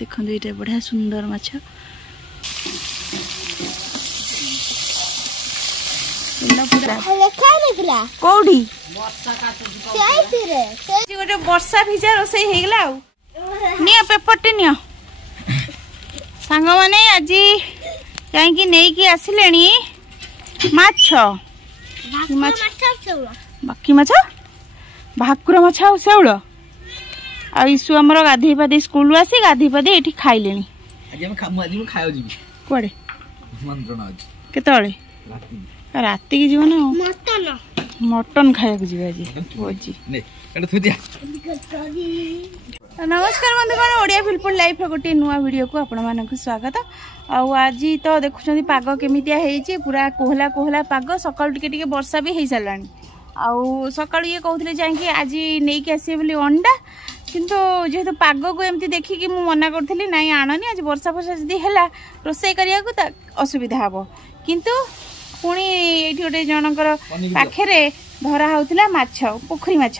देखो ये बढ़िया सुंदर माछ कौड़ी गोटे वर्षा भिजा रोसे नियो पेपरटी नियो सांग माने आज जाइकी नहीं कि आसिले माछ बाकी माछ भाकुर माछ आ शौल आ ईसु आमर गाधे पाधे स्कूल आसी गाधे पाधे ये खाइले कड़े केतले राति की जीवन मटन खाया भोजी नमस्कार बंधुगण ओडिया फिल्पल लाइफ गोटे नुआ वीडियो को आपण मानक स्वागत आज तो देखुं पाग केमितिया है पूरा कोहला कोहला पाग सकाल टिके वर्षा भी हो सारा आउ सकाल ये कहते जाकि आज नहीं कि आसे बोली अंडा किंतु जेहेतु पाग को एमती देखिकी मु मना करी ना आणनी आज वर्षा फर्षा जदि है रोषे करने असुविधा हम किंतु पुणी ये गोटे जनकर पाखे धरा होता माछ पोखरी माछ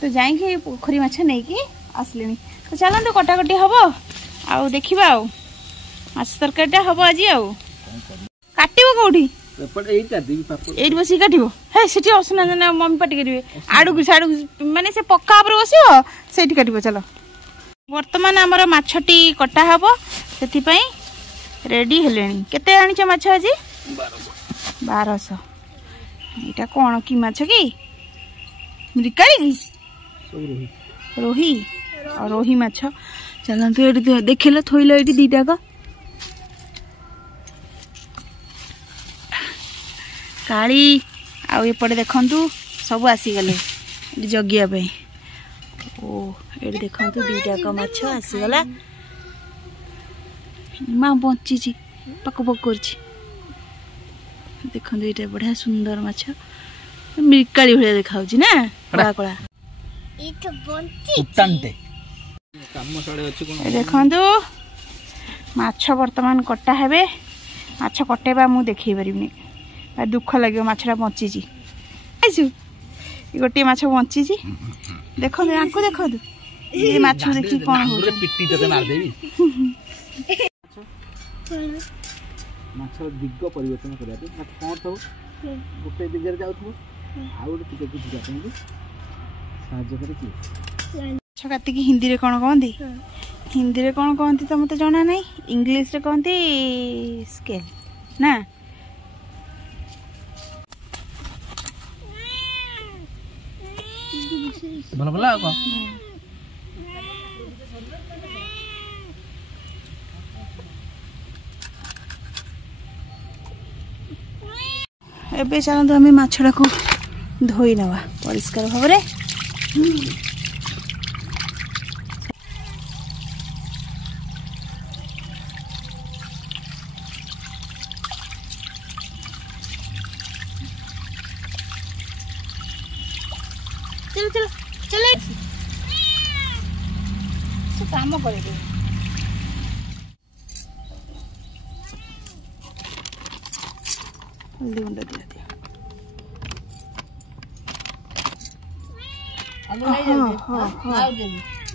तो जाइए पोखरी माछ नहीं आसले तो चलते कटाकटी हम आउ देखा माछ तरकारी हम आज काटो कौटी ये बस काट है सी असुना मम्मी पाटी करेंगे आड़ साड़ मानने से पक्का बस से काट चलो बर्तमान आमर माछटी कटा हम से रेडी हेले केते आनी माछ आज 1200 यहाँ कौन कि माछ कि रिकाली कि रोही और रोही माछ चलते ये देखेल थोइल ये दीटा काली आउपटे देखु सब आसीगले जगिया ओ ये देखु दीटा माछ आसीगला माँ बची पक पक कर देखो ये बढ़िया सुंदर माछ मिरकाली भाया देखा ना कड़ा कड़ा देखु माछ बर्तमान कटा हे माछ कटेबा मु देखई पारिनी दुख लगे माछटा बची गोटे माछ बची देखो देखो ये माछ देखी कौन हो माछर दिग परिवर्तन करने कौन सब गोटे दिगरे जाऊँ माछ काटिकी हिंदी रे कौन कहती हिंदी रे कौन कहती तो मत जाना नहीं इंग्लिश रे कहती स्केल ना भला भला एबे चलते आम माछड़ा को धोई नवा परिष्कार भाव चलो चलो चलो काम कर हल्दी गुंडा दिया दिया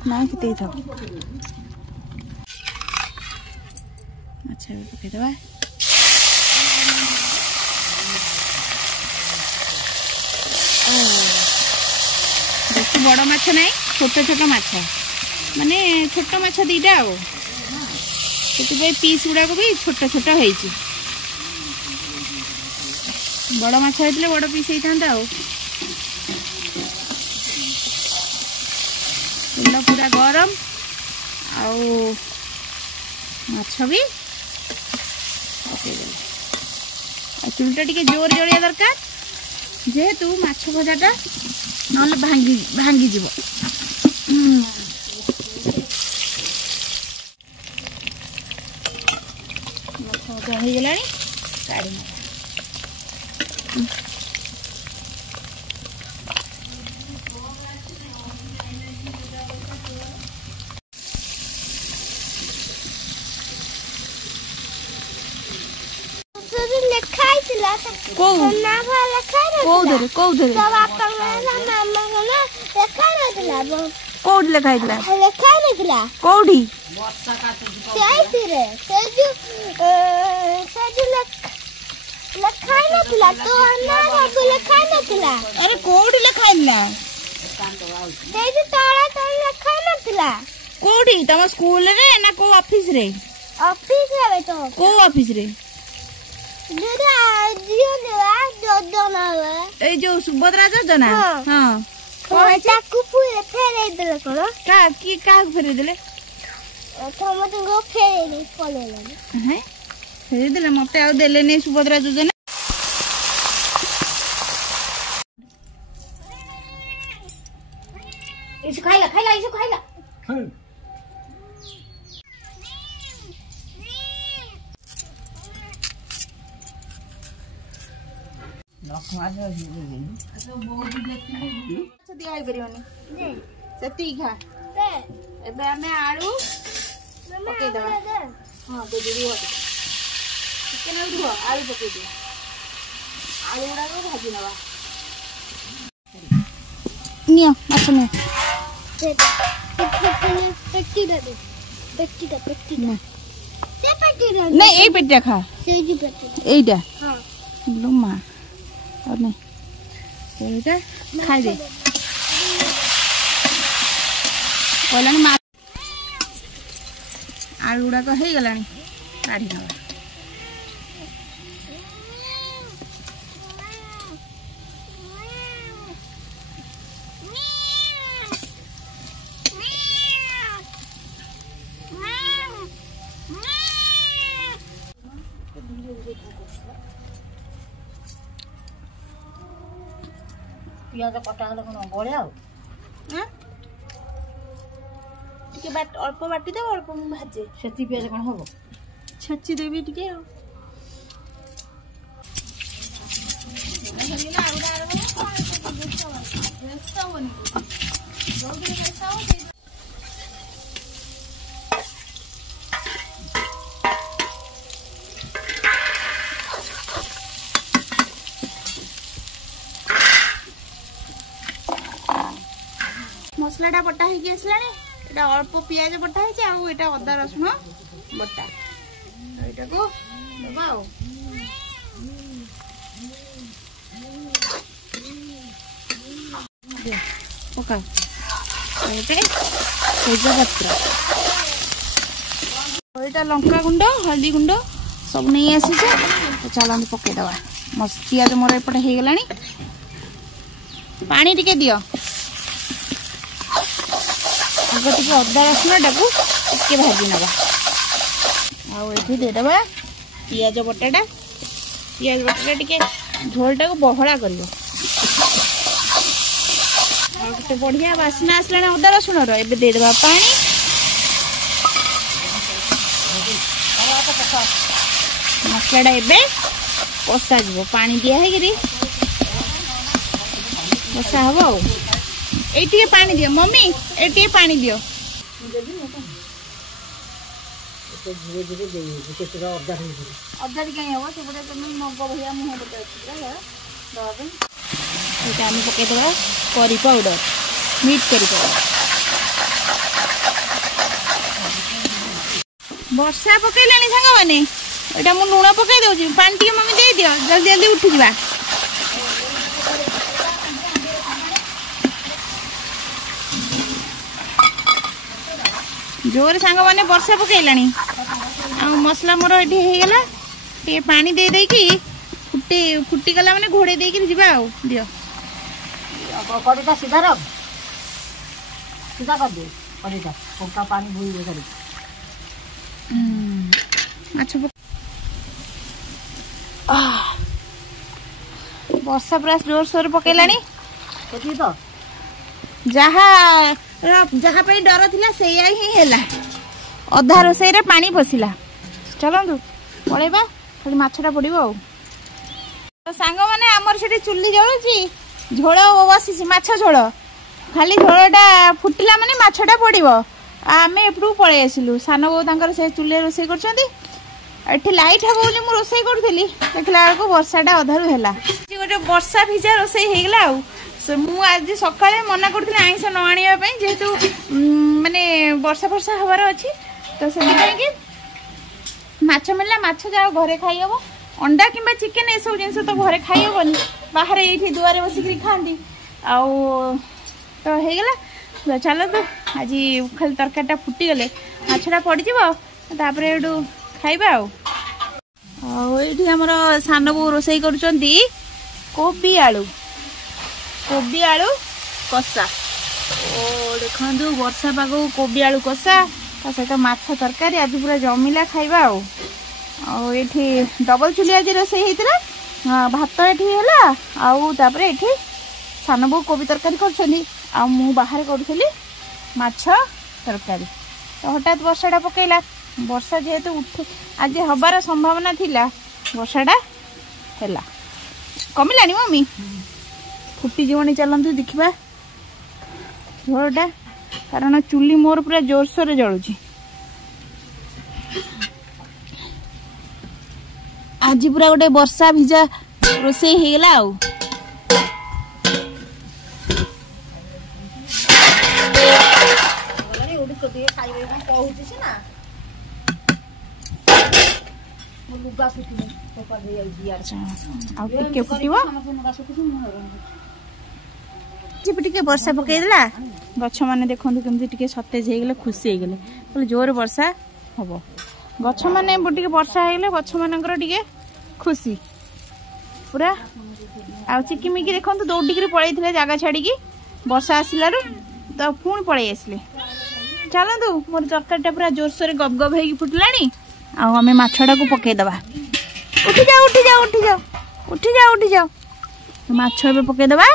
ना कितने था अच्छा पकई दबा बेसी बड़ माछ ना छोट छोट माछ माने छोट माछ दीटा से पीस गुड़ाक भी छोट छोट हो बड़ माछ होते बड़ पीस होता तेल पूरा गरम आउ माछ भी चुलटा टिके जोर जलिया दरकार जेहेतु माछ भजाटा ना भांगी भांगी जीव माछ भजा हो गला काढ़ी कोडी लिखा हैला लिखा निकला कोडी ସେଇଥିରେ ସେ ଯୋଉ ଲେଖା ନଥିଲା ତ ନା ସବୁ ଲେଖା ନଥିଲା अरे कोडी लिखा हैला ସେଇ ଯୋଉ ତଳେ ଲେଖା ନଥିଲା कोडी तम स्कूल रे ना को ऑफिस रे ऑफिस रे तो को ऑफिस रे जोरा जियो देवा योजना ए जो सुभद्रा योजना हां ताकू फेरे देले कोन का फेरे देले समझ गो फेरे पलेले हैं फेरे देले मते आ देले नै सुभद्रा योजना इसे खाइला इसे खाइला दिया परियोनी सेती खा एबे हमें आलू पके दवा हां दे दे रुआ चिकन रुआ आलू पके दे आलू उडा को भाजी नवा नियो माछ ने पेटी दे पेटी से पेटी दे नहीं ए पेटी खा से जी पेटी एटा हां लो मां और नहीं एटा खाई दे कोलानी मा आलू उडा को हे गलानी काढी नवा पियाज कटा हले कोन बळिया हां टिके बाट अल्प बाटी दे अल्प मु भाजे सेती पियाज कोन होबो छच्ची देबी टिके आ मसलाटा बटा है आसलानी एटा अल्प पियाज बटा है आ एटा अदा रसुण बटा एटा को देबा आ दे पका एटे तेजपत्र एटा लंका गुंड हल्दी गुंड सब नहीं आसी तो चलो पके दवा मस पियाज मोर एपटे हो गलानी पानी टिके दियो आगे टिके अदा रसुण टाकू टिके भाजी नवा आउ देदेबा पियाज बटाटा टिके झोल टाक बहला कर बढ़िया बास्ना आसला अदा रसुण देदेबा पानी मसलाटा एबे कषा जीव पानी दिया है कषा हम आ ये पानी दियो मम्मी ये पानी दियो अदा टी कहीं हम सेपटे तुम मग भैया मुह पटे आम पकईदे curry powder meat curry powder वर्षा पकईला सांग मैंने यहाँ मुझे लुण पकई दूसरी पानी टी मम्मी दे दियो जल्दी जल्दी उठी जा जोर सांग मैंने वर्षा पकईला मसला मोर ये होगला टे पानी दे देकी फुटी गला मैंने घोड़े देकी जीवा आ दियो कड़ीटा सीधा रख सीधा कर दे कड़ीटा पंखा पानी भूल दे करी अच्छा वर्षा पूरा जोर सोर पकईलानी तो जहाँ जहाँ पे डर थिला सेया ही हैला अधा रोसई रे पानी पसिला चलंतु पळेबा खाली माछटा पड़िबो तो सांग माने हमर सेठी चुल्ली जळुची झोळ बसिसी माछ झोळ खाली झोळटा फुटिला माने माछटा पड़िबो आमे एपडू पळे आसिलु सानो बो तांकर से चुल्ली रोसई करछंती एठी लाइट हबो बोली मु रोसई करथली देखला को वर्षाटा अधारु हैला जे गोटे वर्षा भिजा रोसई हेगला मु आज सकाळे मना करथि आइंस न आनिया पई जेहेतु माने वर्षा वर्षा हबार अछि तो से कि माछ मिलला माछ जाओ घरे खाई हबो अंडा किंबा चिकन ए सब जिंस तो घरे खाई हबोनी बाहर एठी दुआरे बसी करी खांदी आउ तो हे गेला चलो तो आज खाली तरकारीटा फुटी गले माछटा पड़ जीवो तापर एडू खाइबा आउठी हमर सान बो रोसई करूचंती कोबी आलू कषा ओ देखंदु वर्षा पाग कोबी आलू कषा ता सहित माछ तरकारी आज पूरा जमिला खाइबा एठी डबल चुली आज रोसई हेतिला भात एठी होला आउ तापर एठी सान बो कोबी तरकारी करछनी आ मु बाहर करूथली माछ तरकारी तो हठात वर्षाटा पकेला वर्षा जेहेतु उठ आज हबार संभावना थिला वर्षाटा हैला कमिलानी मम्मी फुटी जीवनी चलतु देखा झोलटा कारण चुली मोर पूरा जोरसोर जलुची आज पूरा गोटे वर्षा भिजा रोसई हेगला आउ टे वर्षा पकईदेला गछ मैंने देखो केमती सतेज हो गले खुशी हो गले जोर वर्षा हम गछ मैंने वर्षा हो गले गछ मानकर टे खुशी पूरा आ चिकिमिकी देखो दौड़ी पलैते जगह छाड़ी वर्षा आसलू तो पुणी पलि आसिले चलतु मोर तरकारीटा पूरा जोरसोर गबगब हो फुटला आम माछटा को पकईदबा उठी जाओ उठी जाओ उठी जाओ उठी जाओ उठी जाओ माछ ए पकईदबा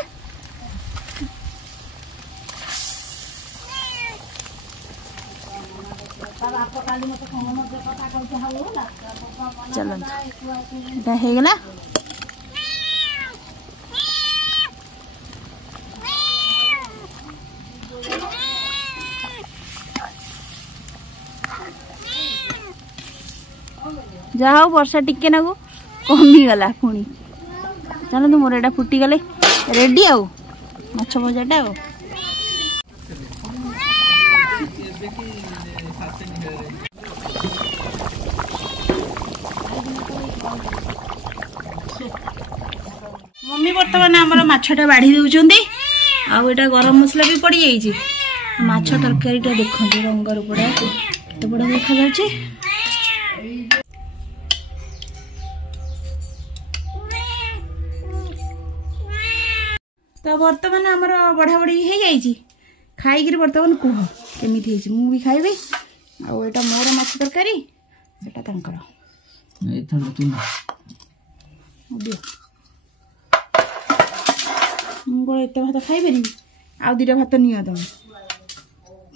चलतु होगला जहा वर्षा टिके नाकू कमी गला पुणी चलो मोर एटा फुटी गले रेडी आउ माछ भजाटा आउ मम्मी बर्तमान आमर माछटा बाढ़ी दौरान आउ एटा गरम मसला भी पड़ जाइए माछ तरकारीटा देखते रंग रूपड़ा केते बड़ा देखा जाउछि तो बर्तमान आमर बढ़ा बढ़ी हो जाइए खाई बर्तमान कह केमी मु भी खाइबी आटा मोर माछ तरकारी सेटा तांकर मुझे भात खाई पारि आउ दुटा भात नि तुम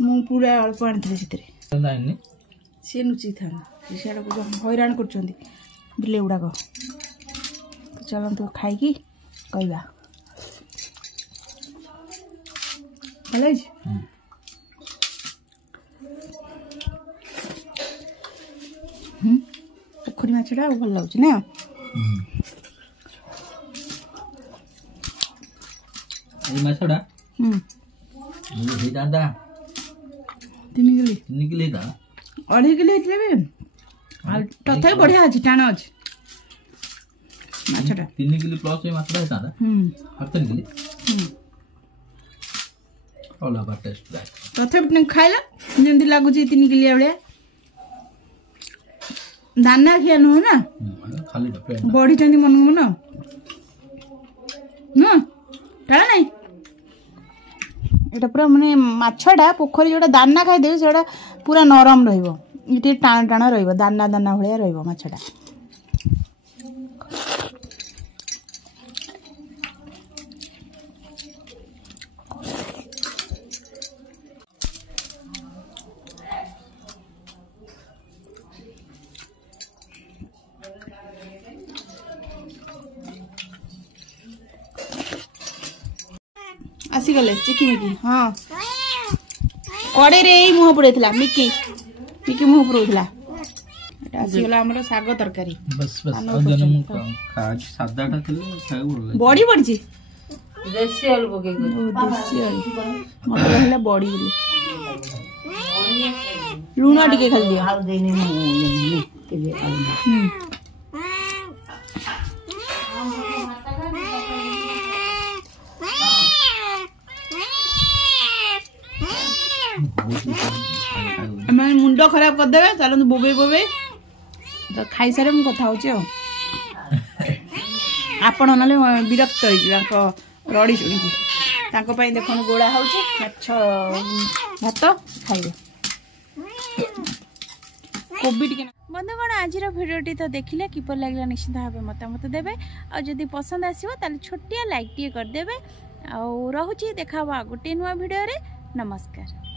मु पूरा अल्प आनी सी नुची था हैरान कर बिले गुड़ाक चलतु खाई कहवा भल पोखरी माछटा भल लगुच ना माछटा 3 किलो 2.5 किलो तथा बढ़िया अच्छी टाण अच्छी माछटा 3 किलो प्लस माछटा होता 3 किलो तथा खाइला जमी लगुच 3 किलिया भाया दाना खिया नुह ना बढ़ी मन मन न टाण ना एटा पूरा माने माछटा पोखरी जोटा दाना खाइदे से पूरा नरम रही टाण टाण रही दाना दाना भाया रही माछटा आसीगले चिकिमिकी हाँ कड़े रे मुह पड़ेला मिकी मिकी मुह पड़ेला एटा आसीगला हमर साग तरकारी बस बस जन मु खा सादाटा थिले खाय बोल बड़ी पड़ची ଦେଶୀ ଆଳୁ ପକେଇ देसी आलू मत कहला बड़ी बोले लूण टिके खाली दियो ଆଉ ଦେଇନି मैं मुंड खराब करदेवे चलते बोबे बोबे तो खाई सारे मुझे कथा होची आपण ना विरक्त हो रड़ी शुणिकी देखो गोड़ा हो भात खाइबे कोबी टिके बंधुगण आज भिडियोटी तो देखिले किपर लगला निश्चित भाव मतामत देवे और जदि पसंद आसीबो ताले छोटिया लाइक टी करदेवे आ रहुची देखा गोटे नुआ भिडियो रे नमस्कार।